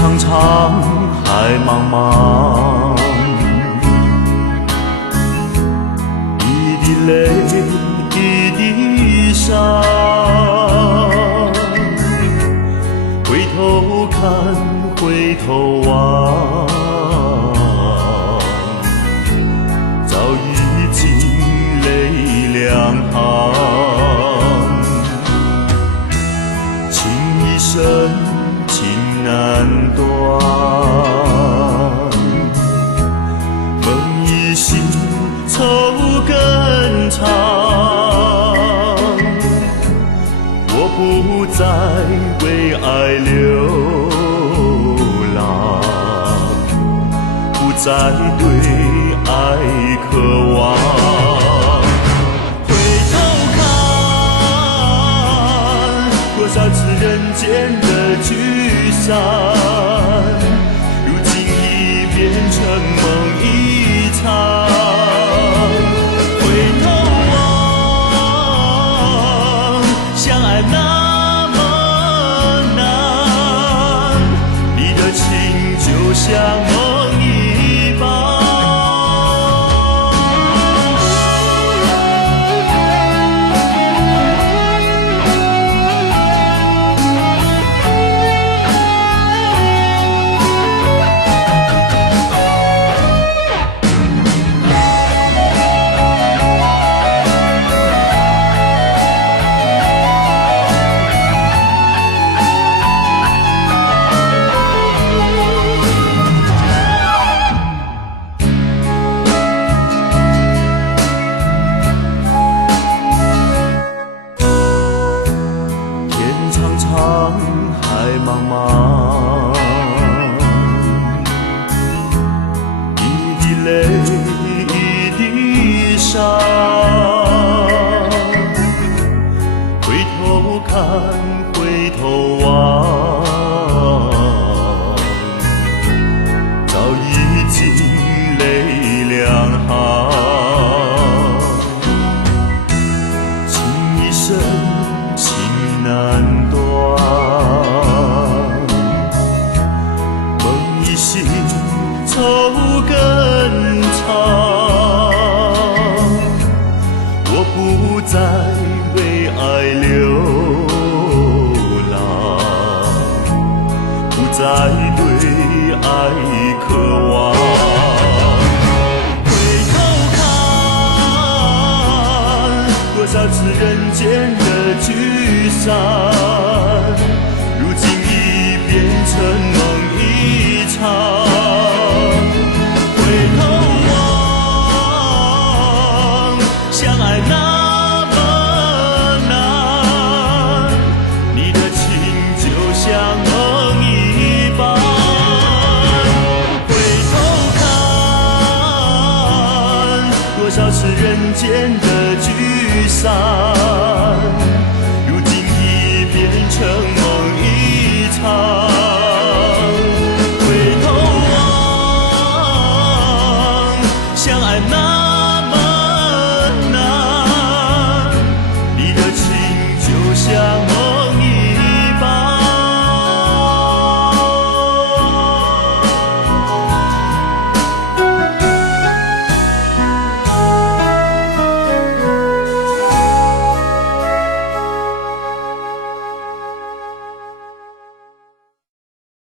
长长，海茫茫，一滴泪，一滴伤。回头看，回头望，早已经泪两行。情一生，情难断，梦一醒，愁更长。我不再为爱流浪，不再对爱渴望。回头看，多少次人间的聚散，如今已变成梦一场。回头望，相爱那么难，你的情就像梦一般。海茫茫，一滴泪，一滴伤。回头看，回头望，早已经泪两行。情一生，情难断。愁更长，我不再为爱流浪，不再对爱渴望。回头看，多少次人间的聚散。